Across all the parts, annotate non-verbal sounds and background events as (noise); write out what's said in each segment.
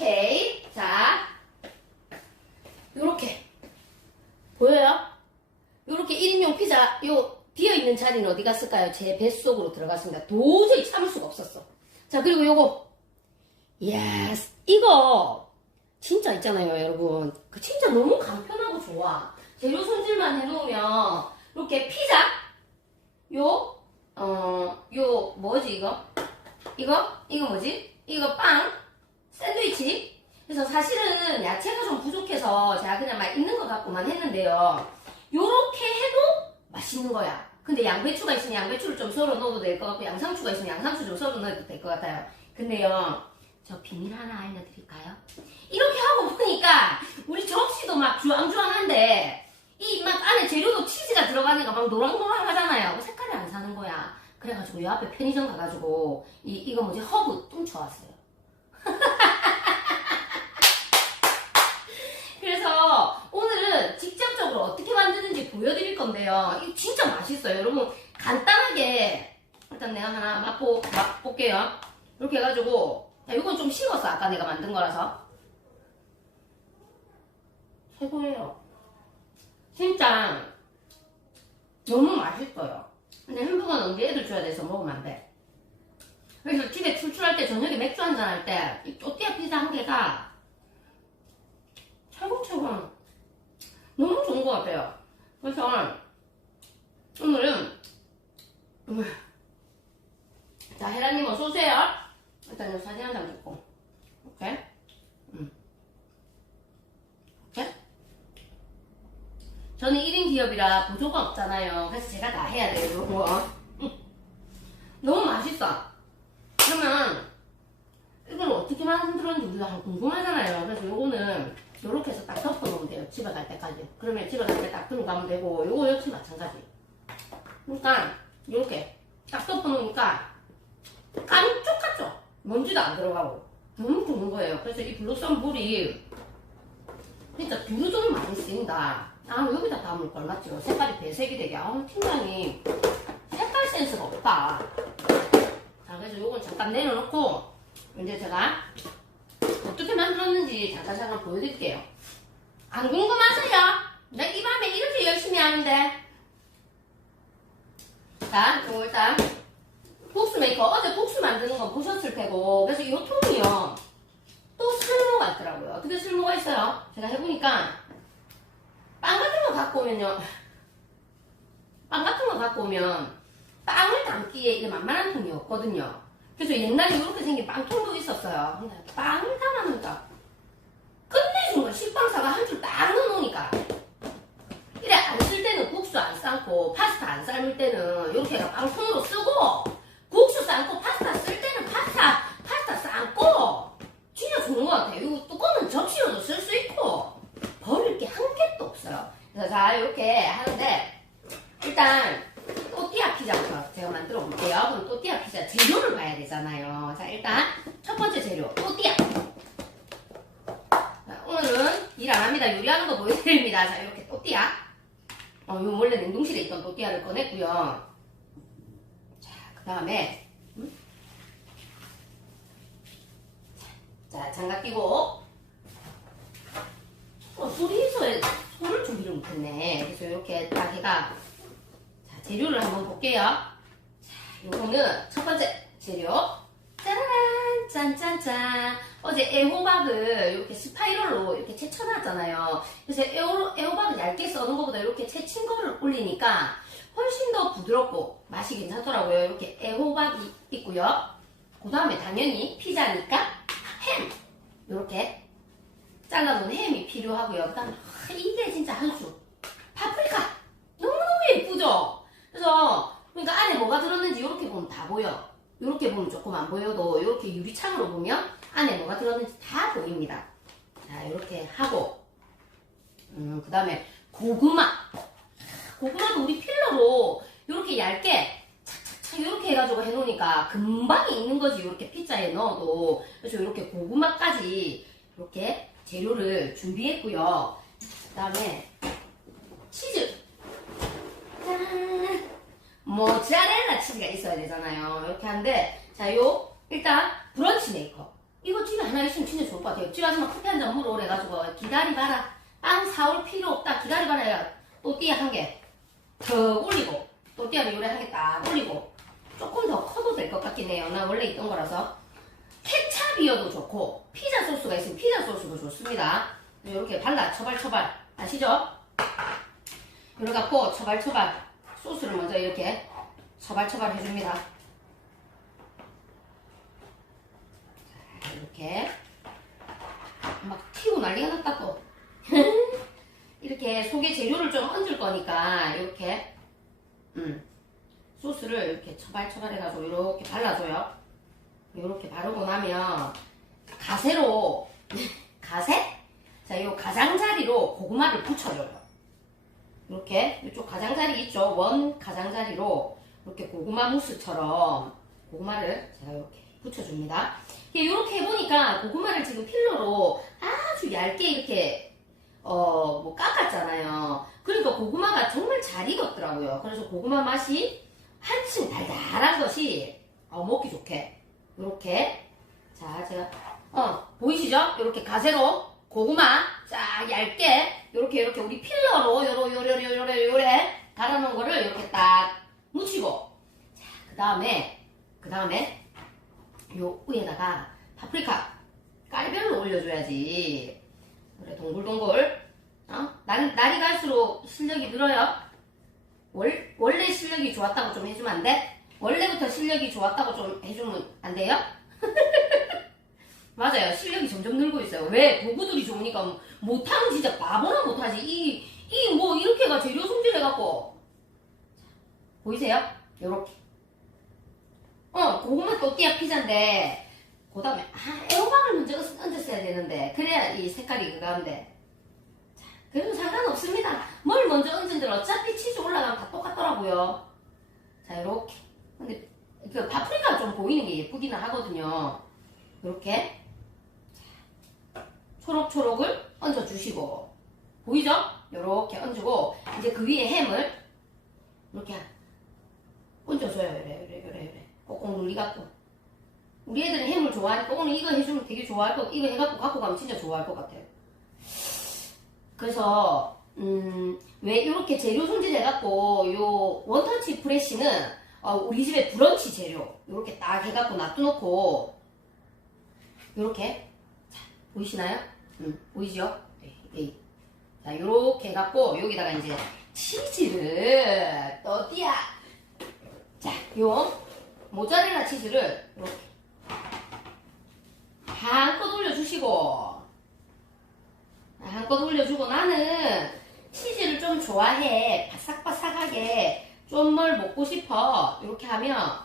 오케이. 자, 요렇게. 보여요? 요렇게 1인용 피자, 요, 비어 있는 자리는 어디 갔을까요? 제 뱃속으로 들어갔습니다. 도저히 참을 수가 없었어. 자, 그리고 요거. 이야, 이거, 진짜 있잖아요, 여러분. 그 진짜 너무 간편하고 좋아. 재료 손질만 해놓으면, 이렇게 피자, 요, 어, 요, 뭐지, 이거? 이거? 이거 뭐지? 이거 빵? 그래서 사실은 야채가 좀 부족해서 제가 그냥 막 있는 것 갖고만 했는데요. 요렇게 해도 맛있는 거야. 근데 양배추가 있으면 양배추를 좀 썰어 넣어도 될 것 같고, 양상추가 있으면 양상추 좀 썰어 넣어도 될 것 같아요. 근데요, 저 비밀 하나 알려드릴까요? 이렇게 하고 보니까 우리 접시도 막 주황주황한데 이 막 안에 재료도 치즈가 들어가니까 막 노랑노랑 하잖아요. 그 색깔이 안 사는 거야. 그래가지고 요 앞에 편의점 가가지고 이 이거 뭐지 허브 뚱쳐왔어요. 그래서 오늘은 직접적으로 어떻게 만드는지 보여드릴 건데요. 이거 진짜 맛있어요. 여러분 간단하게 일단 내가 하나 맛보 맛볼게요. 이렇게 해가지고 야, 이건 좀 식었어. 아까 내가 만든 거라서 최고예요. 진짜 너무 맛있어요. 근데 햄버거는 우리 애들 줘야 돼서 먹으면 안 돼. 그래서 집에 출출할 때 저녁에 맥주 한잔 할 때 이 또띠아 피자 한 개가 최고 너무 좋은 것 같아요. 그래서 오늘은 음, 자 어서 오세요. 일단 요 사진 한 장 찍고 오케이 음. 오케이 저는 1인 기업이라 보조가 없잖아요. 그래서 제가 다 해야 돼요, 이런 거. 음. 너무 맛있어. 그러면, 이걸 어떻게 만들었는지 우리가 궁금하잖아요. 그래서 요거는, 요렇게 해서 딱 덮어놓으면 돼요. 집에 갈 때까지. 그러면 집에 갈 때 딱 들고 가면 되고, 요거 역시 마찬가지. 그러니까, 요렇게 딱 덮어놓으니까, 깜짝하죠? 먼지도 안 들어가고. 너무 좋은 거예요. 그래서 이 블루썸 물이, 진짜 두루두루 많이 쓰인다. 아, 여기다 담을 걸 맞죠? 색깔이 배색이 되게. 아, 팀장님, 색깔 센스가 없다. 자, 그래서 요건 잠깐 내려놓고, 이제 제가 어떻게 만들었는지 잠깐 잠깐 보여드릴게요. 안 궁금하세요? 나 이 밤에 이렇게 열심히 하는데. 자, 요거 일단, 국수 메이커. 어제 국수 만드는 거 보셨을 테고. 그래서 이 통이요. 또 쓸모가 있더라고요. 어떻게 쓸모가 있어요? 제가 해보니까 빵 같은 거 갖고 오면요. 빵 같은 거 갖고 오면 빵을 담기에 이게 만만한 통이 없거든요. 그래서 옛날에 이렇게 생긴 빵통도 있었어요. 근데 빵을 담아놓으니까 끝내준 거야. 식빵사가 한 줄 딱 넣어놓으니까. 이래 안 쓸 때는 국수 안 삶고 파스타 안 삶을 때는 이렇게 빵통으로 쓰고 국수 삶고 파스타 쓸 때는 파스타 파스타 삶고 진짜 좋은 것 같아요. 이거 뚜껑은 접시로도 쓸 수 있고 버릴 게 한 개도 없어요. 그래서 자 이렇게 하는데 일단 또띠아 피자부터 제가 만들어 볼게요. 그럼 또띠아 피자 봐야 되잖아요. 자 일단 첫 번째 재료 또띠아. 자, 오늘은 일 안 합니다. 요리하는 거 보여드립니다. 자 이렇게 또띠아. 어, 요 원래 냉동실에 있던 또띠아를 꺼냈고요. 자 그 다음에 자, 장갑 끼고. 어, 소리에서 손을 준비를 못했네. 그래서 이렇게 딱 해가. 자, 재료를 한번 볼게요. 자, 요거는 첫 번째 재료. 짜라란! 짠짠짠! 어제 애호박을 이렇게 스파이럴로 이렇게 채쳐놨잖아요. 그래서 애호, 애호박을 얇게 써는 것보다 이렇게 채친 거를 올리니까 훨씬 더 부드럽고 맛이 괜찮더라고요. 이렇게 애호박이 있고요. 그 다음에 당연히 피자니까 햄 이렇게 잘라놓은 햄이 필요하고요. 그 다음에 아, 이게 진짜 한 수 파프리카 너무너무 예쁘죠. 그래서 그러니까 안에 뭐가 들었는지 이렇게 보면 다 보여. 보면 조금 안 보여도 이렇게 유리창으로 보면 안에 뭐가 들었는지 다 보입니다. 자 이렇게 하고 음, 그 다음에 고구마. 고구마도 우리 필러로 이렇게 얇게 이렇게 해가지고 해놓으니까 금방 익는 거지 이렇게 피자에 넣어도. 그래서 이렇게 고구마까지 이렇게 재료를 준비했고요. 그 다음에 치즈. 짠! 모짜렐라 치즈가 있어야 되잖아요. 이렇게 하는데 자 요 일단 브런치 메이커 이거 집에 하나 있으면 진짜 좋을 것 같아요. 집에 가서 막 커피 한잔 먹으러 오래가지고 기다리봐라. 빵 사올 필요 없다. 기다리봐라. 해야 또띠아 한 개 더 올리고 또띠아를 딱 올리고 조금 더 커도 될 것 같긴 해요. 나 원래 있던 거라서 케찹이어도 좋고 피자 소스가 있으면 피자 소스도 좋습니다. 이렇게 발라 처발처발 아시죠? 이렇게 갖고 처발처발 소스를 먼저 이렇게 처발처발 해줍니다. 이렇게 막 튀고 난리가 났다 또 (laughs) 이렇게 속에 재료를 좀 얹을 거니까 이렇게 음, 소스를 이렇게 처발처발 해가지고 이렇게 발라줘요. 이렇게 바르고 나면 가세로 (laughs) 가세? 자, 요 가장자리로 고구마를 붙여줘요. 이렇게 이쪽 가장자리 있죠? 원 가장자리로 이렇게 고구마 무스처럼 고구마를 제가 이렇게 붙여줍니다. 이렇게 해보니까 고구마를 지금 필러로 아주 얇게 이렇게 어 뭐 깎았잖아요. 그러니까 고구마가 정말 잘 익었더라고요. 그래서 고구마 맛이 한층 달달한 것이 어, 먹기 좋게 이렇게 자 제가 어 보이시죠? 이렇게 가세로 고구마 쫙 얇게 이렇게 이렇게 우리 필러로 요래 요래 요래 요래 갈아놓은 거를 이렇게 딱 묻히고 자 그 다음에 그 다음에 요 위에다가 파프리카 깔별로 올려줘야지 그래 동글동글 어? 날, 날이 갈수록 실력이 늘어요 월, 원래 실력이 좋았다고 좀 해주면 안 돼? 원래부터 실력이 좋았다고 좀 해주면 안 돼요? (laughs) 맞아요. 실력이 점점 늘고 있어요. 왜? 도구들이 좋으니까 못하면 진짜 바보나 못하지. 이, 이 뭐 이렇게가 재료 손질해갖고. 보이세요? 요렇게. 어, 고구마 또띠아 피자인데, 그 다음에, 아, 애호박을 먼저 얹- 얹었어야 되는데, 그래야 이 색깔이 그가는데. 자, 그래도 상관없습니다. 뭘 먼저 얹은들 어차피 치즈 올라가면 다 똑같더라고요. 자, 요렇게. 근데, 그 파프리카 좀 보이는 게 예쁘기는 하거든요. 요렇게. 초록초록을 얹어주시고 보이죠? 요렇게 얹고 이제 그 위에 햄을 이렇게 얹어줘요 요래 요래 요래 요래 꼭꼭 눌리갖고 우리 애들은 햄을 좋아하니까 오늘 이거 해주면 되게 좋아할 거 이거 해갖고 갖고 가면 진짜 좋아할 것 같아요 그래서 음 왜 이렇게 재료 손질해갖고 요 원터치 프레쉬는 어, 우리 집에 브런치 재료 이렇게 딱 해갖고 놔둬놓고 요렇게 보이시나요? 음, 보이죠? 네, 네. 자, 요렇게 해갖고, 여기다가 이제 치즈를 떠디야. 자, 요 모짜렐라 치즈를 이렇게 한껏 올려주시고, 한껏 올려주고, 나는 치즈를 좀 좋아해. 바삭바삭하게 좀 뭘 먹고 싶어. 이렇게 하면,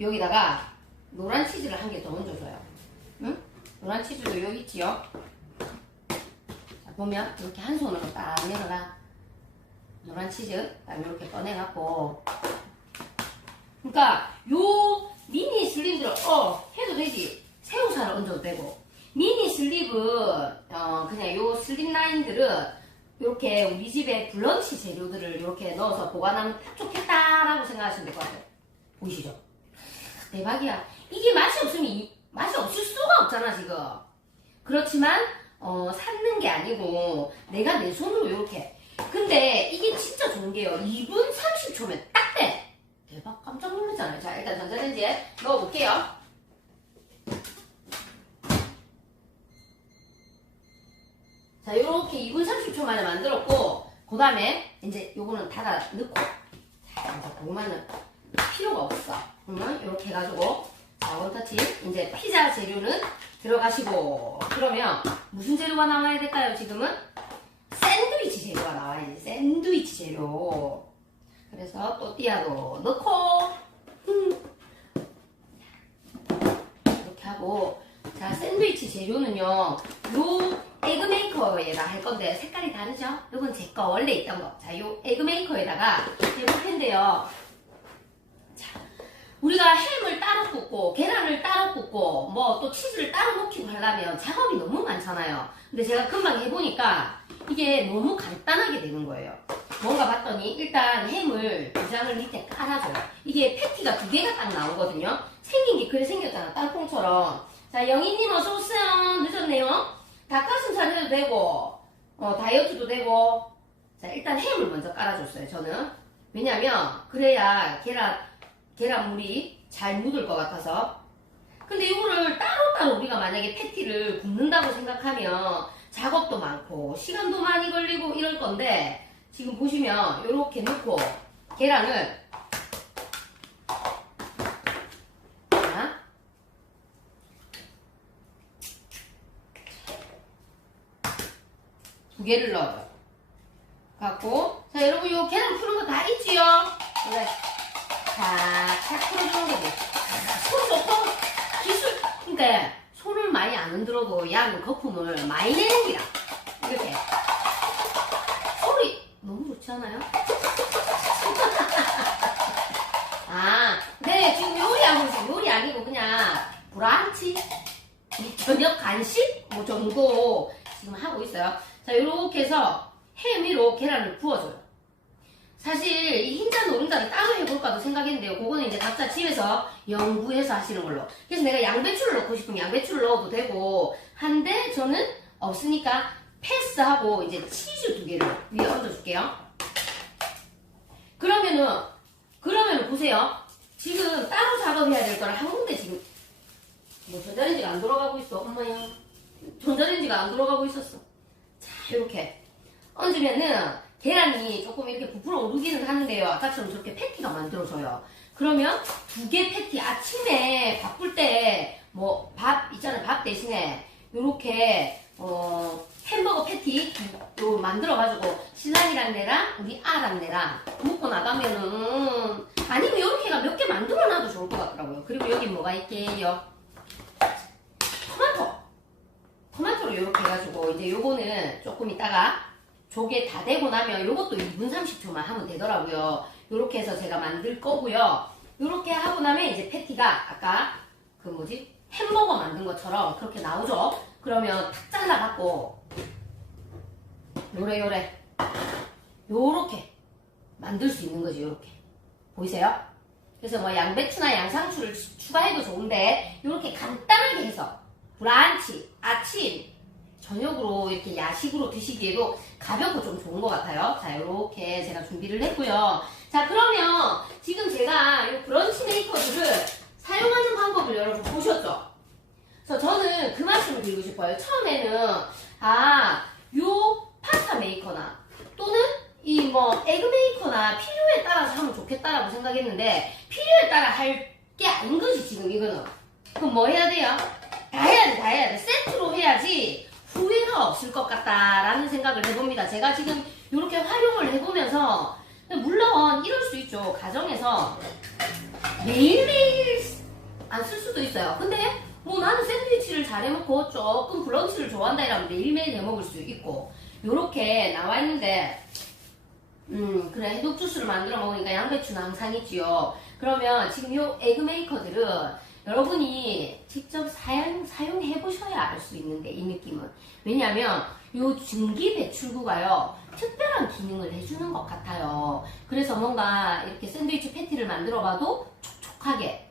여기다가 노란 치즈를 한 개 더 얹어줘요. 응? 노란 치즈도 여기 있지요? 자, 보면 이렇게 한 손으로 딱 내려가 노란 치즈 딱 이렇게 꺼내갖고 그러니까 요 미니 슬립을 어 해도 되지. 새우살을 얹어도 되고. 미니 슬립은 어 그냥 요 슬립 라인들은 이렇게 우리 집에 블런치 재료들을 이렇게 넣어서 보관하면 딱 좋겠다라고 생각하시면 될 것 같아요. 보이시죠? 대박이야. 이게 맛이 없으면 이- 맛이 없을 수가 없잖아 지금. 그렇지만 어 샀는 게 아니고 내가 내 손으로 이렇게. 근데 이게 진짜 좋은 게요. 2분 30초면 딱 돼 대박 깜짝 놀랐잖아요 자 일단 전자레인지에 넣어볼게요 자 이렇게 2분 30초 만에 만들었고 그 다음에 이제 요거는 닫아 넣고 자 이제 고구마는 필요가 없어 그러면 이렇게 해가지고 자, 원터치. 이제 피자 재료는 들어가시고. 그러면 무슨 재료가 나와야 될까요, 지금은? 샌드위치 재료가 나와야지. 샌드위치 재료. 그래서 또띠아도 넣고. 음. 이렇게 하고. 자, 샌드위치 재료는요. 요 에그메이커에다 할 건데 색깔이 다르죠? 이건 제 거 원래 있던 거. 자, 요 에그메이커에다가 해볼 텐데요. 우리가 햄을 따로 굽고 계란을 따로 굽고 뭐 또 치즈를 따로 넣기고 하려면 작업이 너무 많잖아요. 근데 제가 금방 해보니까 이게 너무 간단하게 되는 거예요. 뭔가 봤더니 일단 햄을 두 장을 밑에 깔아줘요. 이게 패티가 두 개가 딱 나오거든요. 생긴 게 그래 생겼잖아. 땅콩처럼. 자, 영희님 어서오세요. 늦었네요. 닭가슴살 해도 되고, 어, 다이어트도 되고. 자, 일단 햄을 먼저 깔아줬어요, 저는. 왜냐면, 그래야 계란, 계란물이 잘 묻을 것 같아서. 근데 이거를 따로따로 우리가 만약에 패티를 굽는다고 생각하면 작업도 많고, 시간도 많이 걸리고 이럴 건데, 지금 보시면, 이렇게 넣고, 계란을, 자, 두 개를 넣어요. 갖고 자 여러분 요 계란 푸는 거 다 있지요? 그래 자착 풀어주는 거지. 손 좋고 기술 그러니까 손을 많이 안 흔들어도 양은 거품을 많이 내는 기라 이렇게 소리 좋지 않아요? (laughs) 아, 네 지금 요리하고 있어요. 요리 아니고 그냥 브란치 저녁 간식 뭐 정도 지금 하고 있어요. 자, 이렇게 해서 햄 위로 계란을 부어줘요. 사실 이 흰자 노른자를 따로 해볼까도 생각했는데요. 그거는 이제 각자 집에서 연구해서 하시는 걸로. 그래서 내가 양배추를 넣고 싶으면 양배추를 넣어도 되고 한데 저는 없으니까 패스하고 이제 치즈 두 개를 위에 얹어줄게요. 그러면은 그러면은 보세요. 지금 따로 작업해야 될 거를 한 군데 지금 뭐 전자레인지가 안 돌아가고 있어. 엄마야. 전자레인지가 안 돌아가고 있었어. 자, 이렇게 얹으면은 계란이 조금 이렇게 부풀어 오르기는 하는데요. 아까처럼 저렇게 패티가 만들어져요. 그러면 두 개 패티 아침에 바쁠 때 뭐 밥 있잖아요. 밥 대신에 이렇게 어 햄버거 패티 요 만들어가지고 신랑이랑 내랑 우리 아랑 내랑 먹고 나가면은 아니면 이렇게가 몇 개 만들어놔도 좋을 것 같더라고요. 그리고 여기 뭐가 있게요? 토마토. 토마토를 이렇게 해가지고 이제 요거는 조금 있다가 조개 다 되고 나면 요것도 2분 30초만 하면 되더라고요. 요렇게 해서 제가 만들 거고요. 요렇게 하고 나면 이제 패티가 아까 그 뭐지 햄버거 만든 것처럼 그렇게 나오죠. 그러면 탁 잘라갖고 요래 요래 요렇게 만들 수 있는 거지 요렇게 보이세요? 그래서 뭐 양배추나 양상추를 추- 추가해도 좋은데 요렇게 간단하게 해서 브란치, 아침, 저녁으로 이렇게 야식으로 드시기에도 가볍고 좀 좋은 것 같아요. 자, 이렇게 제가 준비를 했고요. 자, 그러면 지금 제가 이 브런치 메이커들을 사용하는 방법을 여러분 보셨죠? 그래서 저는 그 말씀을 드리고 싶어요. 처음에는 아, 요 파스타 메이커나 또는 이 뭐 에그 메이커나 필요에 따라서 하면 좋겠다라고 생각했는데 필요에 따라 할 게 아닌 거지 지금 이거는. 그럼 뭐 해야 돼요? 다 해야 돼, 다 해야 돼. 세트로 해야지 후회가 없을 것 같다라는 생각을 해봅니다. 제가 지금 이렇게 활용을 해보면서 물론 이럴 수 있죠. 가정에서 매일매일 안 쓸 수도 있어요. 근데 뭐 나는 샌드위치를 잘 해먹고 조금 브런치를 좋아한다 이러면 매일매일 해먹을 수 있고 요렇게 나와 있는데 음 그래 해독 주스를 만들어 먹으니까 양배추는 항상 있지요. 그러면 지금 요 에그 메이커들은 여러분이 직접 사용, 사용해 보셔야 알 수 있는데 이 느낌은. 왜냐하면 요 증기 배출구가요 특별한 기능을 해주는 것 같아요. 그래서 뭔가 이렇게 샌드위치 패티를 만들어 봐도 촉촉하게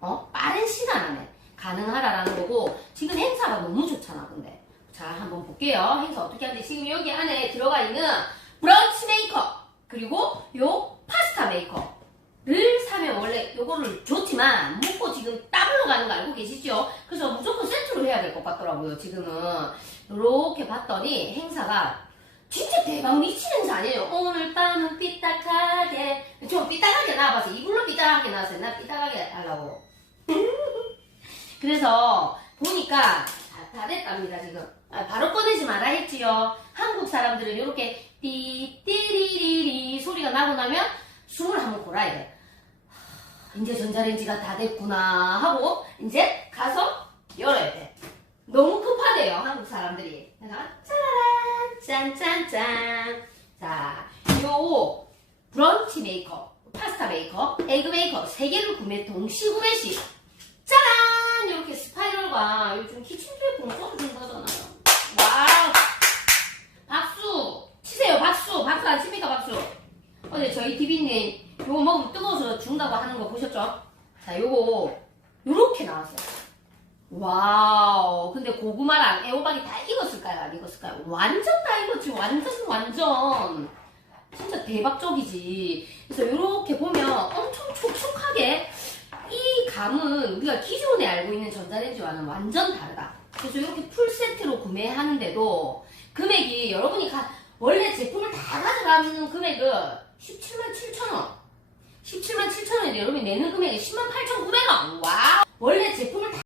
어 빠른 시간 안에 가능하다라는 거고 지금 행사가 너무 좋잖아 근데 자 한번 볼게요 행사 어떻게 하는지 지금 여기 안에 들어가 있는 브런치 메이커 그리고 요 파스타 메이커 를 사면 원래 요거를 좋지만 먹고 지금 따블로 가는 거 알고 계시죠? 그래서 무조건 세트로 해야 될 것 같더라고요. 지금은 이렇게 봤더니 행사가 진짜 대박 미친 행사 아니에요. 오늘 밤은 삐딱하게 저 삐딱하게 나와봐서 이불로 삐딱하게 나왔어요. 나 삐딱하게 하려고. (laughs) 그래서 보니까 다, 다 됐답니다 지금. 아, 바로 꺼내지 말아 했지요. 한국 사람들은 이렇게 띠띠리리리 소리가 나고 나면 숨을 한번 골아야 돼. 하, 이제 전자레인지가 다 됐구나 하고 이제 가서 열어야 돼. 너무 급하대요 한국 사람들이. 짜라란 짠짠짠. 자, 요 브런치 메이커, 파스타 메이커, 에그 메이커 세 개를 구매 동시 구매 시 짜란 이렇게 스파이럴과 요즘 키친트에 써도 된다잖아요. 와우. 박수 치세요 박수 안 칩니까 박수. 어제 저희 디비님 요거 먹으면 뜨거워서 준다고 하는 거 보셨죠? 자, 요거 요렇게 나왔어요. 와, 와우. 근데 고구마랑 애호박이 다 익었을까요? 안 익었을까요? 완전 다 익었지. 완전, 완전. 진짜 대박적이지. 그래서 이렇게 보면 엄청 촉촉하게 이 감은 우리가 기존에 알고 있는 전자레인지와는 완전 다르다. 그래서 이렇게 풀 세트로 구매하는데도 금액이 여러분이 가- 원래 제품을 다 가져가는 금액은 17만 7천 원. 17만 7천 원인데 여러분이 내는 금액이 10만 8천 9백 원. 와우. 원래 제품을 다